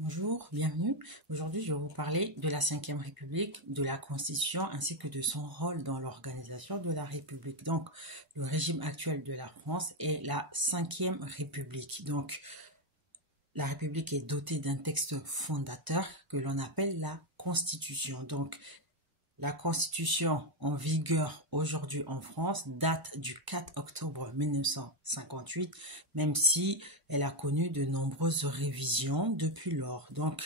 Bonjour, bienvenue. Aujourd'hui, je vais vous parler de la Cinquième République, de la Constitution ainsi que de son rôle dans l'organisation de la République. Donc, le régime actuel de la France est la Cinquième République. Donc, la République est dotée d'un texte fondateur que l'on appelle la Constitution. Donc, la Constitution en vigueur aujourd'hui en France date du 4 octobre 1958, même si elle a connu de nombreuses révisions depuis lors. Donc,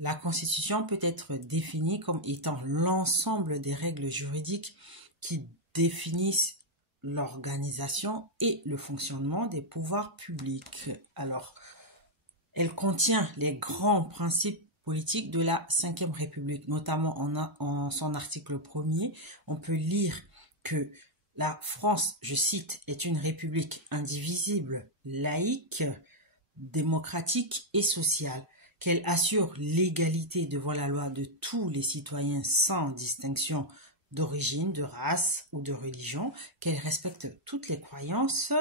la Constitution peut être définie comme étant l'ensemble des règles juridiques qui définissent l'organisation et le fonctionnement des pouvoirs publics. Alors, elle contient les grands principes politique de la Cinquième République, notamment en son article 1er, on peut lire que la France, je cite, est une république indivisible, laïque, démocratique et sociale, qu'elle assure l'égalité devant la loi de tous les citoyens sans distinction d'origine, de race ou de religion, qu'elle respecte toutes les croyances,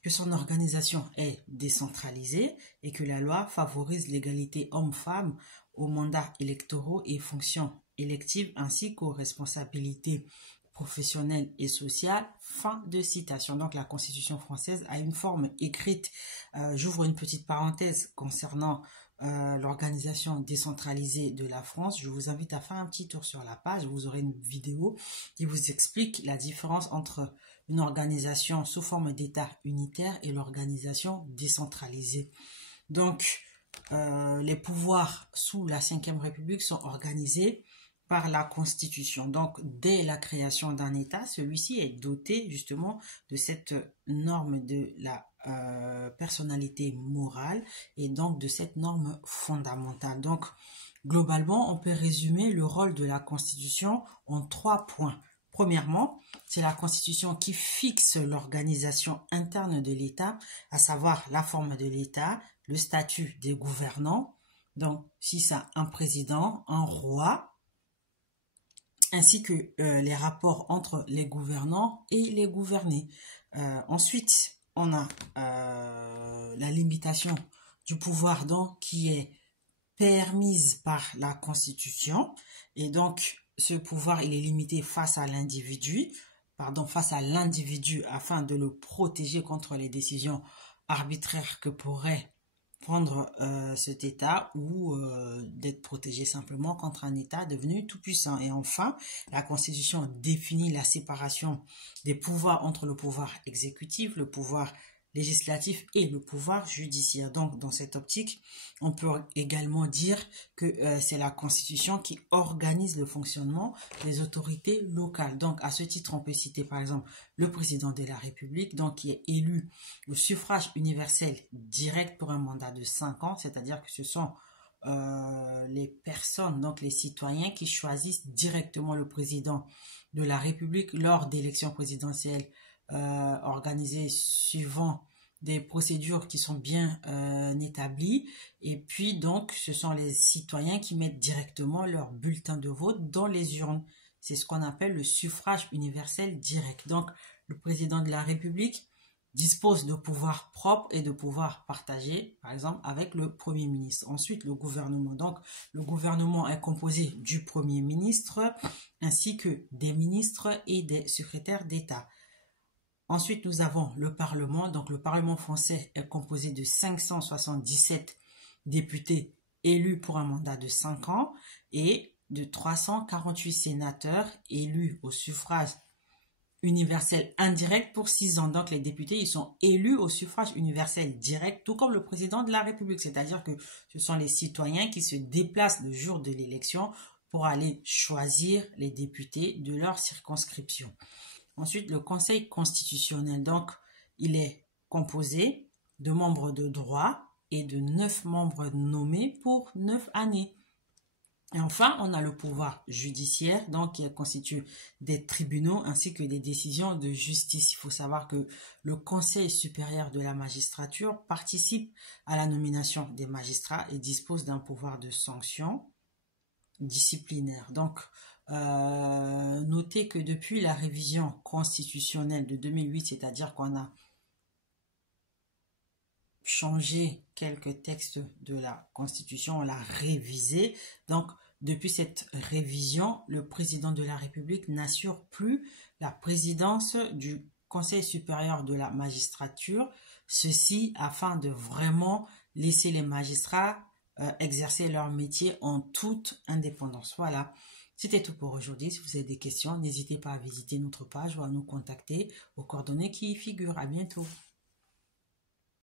que son organisation est décentralisée et que la loi favorise l'égalité homme-femme aux mandats électoraux et fonctions électives ainsi qu'aux responsabilités professionnelles et sociales. Fin de citation. Donc la Constitution française a une forme écrite. J'ouvre une petite parenthèse concernant l'organisation décentralisée de la France. Je vous invite à faire un petit tour sur la page. Vous aurez une vidéo qui vous explique la différence entre une organisation sous forme d'État unitaire et l'organisation décentralisée. Donc, les pouvoirs sous la Cinquième République sont organisés par la Constitution. Donc, dès la création d'un État, celui-ci est doté justement de cette norme de la personnalité morale et donc de cette norme fondamentale. Donc, globalement, on peut résumer le rôle de la Constitution en 3 points. Premièrement, c'est la Constitution qui fixe l'organisation interne de l'État, à savoir la forme de l'État, le statut des gouvernants, donc si ça un président, un roi, ainsi que les rapports entre les gouvernants et les gouvernés. Ensuite, on a la limitation du pouvoir donc qui est permise par la Constitution, et donc ce pouvoir il est limité face à l'individu, afin de le protéger contre les décisions arbitraires que pourrait prendre cet État ou d'être protégé simplement contre un État devenu tout puissant. Et enfin, la Constitution définit la séparation des pouvoirs entre le pouvoir exécutif, le pouvoir législatif et le pouvoir judiciaire. Donc, dans cette optique, on peut également dire que c'est la Constitution qui organise le fonctionnement des autorités locales. Donc, à ce titre, on peut citer par exemple le président de la République, donc qui est élu au suffrage universel direct pour un mandat de 5 ans, c'est-à-dire que ce sont les personnes, donc les citoyens qui choisissent directement le président de la République lors d'élections présidentielles organisées suivant des procédures qui sont bien établies. Et puis donc ce sont les citoyens qui mettent directement leur bulletin de vote dans les urnes. C'est ce qu'on appelle le suffrage universel direct. Donc le président de la République dispose de pouvoirs propres et de pouvoirs partagés, par exemple avec le Premier ministre. Ensuite, le gouvernement. Donc, le gouvernement est composé du Premier ministre ainsi que des ministres et des secrétaires d'État. Ensuite, nous avons le Parlement. Donc, le Parlement français est composé de 577 députés élus pour un mandat de 5 ans et de 348 sénateurs élus au suffrage universel indirect pour 6 ans. Donc, les députés, ils sont élus au suffrage universel direct, tout comme le président de la République. C'est-à-dire que ce sont les citoyens qui se déplacent le jour de l'élection pour aller choisir les députés de leur circonscription. Ensuite, le Conseil constitutionnel, donc, il est composé de membres de droit et de 9 membres nommés pour 9 années. Et enfin, on a le pouvoir judiciaire, donc qui est constitué des tribunaux ainsi que des décisions de justice. Il faut savoir que le Conseil supérieur de la magistrature participe à la nomination des magistrats et dispose d'un pouvoir de sanction disciplinaire. Donc, notez que depuis la révision constitutionnelle de 2008, c'est-à-dire qu'on a changé quelques textes de la Constitution, on l'a révisé. Donc, depuis cette révision, le président de la République n'assure plus la présidence du Conseil supérieur de la magistrature, ceci afin de vraiment laisser les magistrats exercer leur métier en toute indépendance. Voilà, c'était tout pour aujourd'hui. Si vous avez des questions, n'hésitez pas à visiter notre page ou à nous contacter aux coordonnées qui y figurent. À bientôt.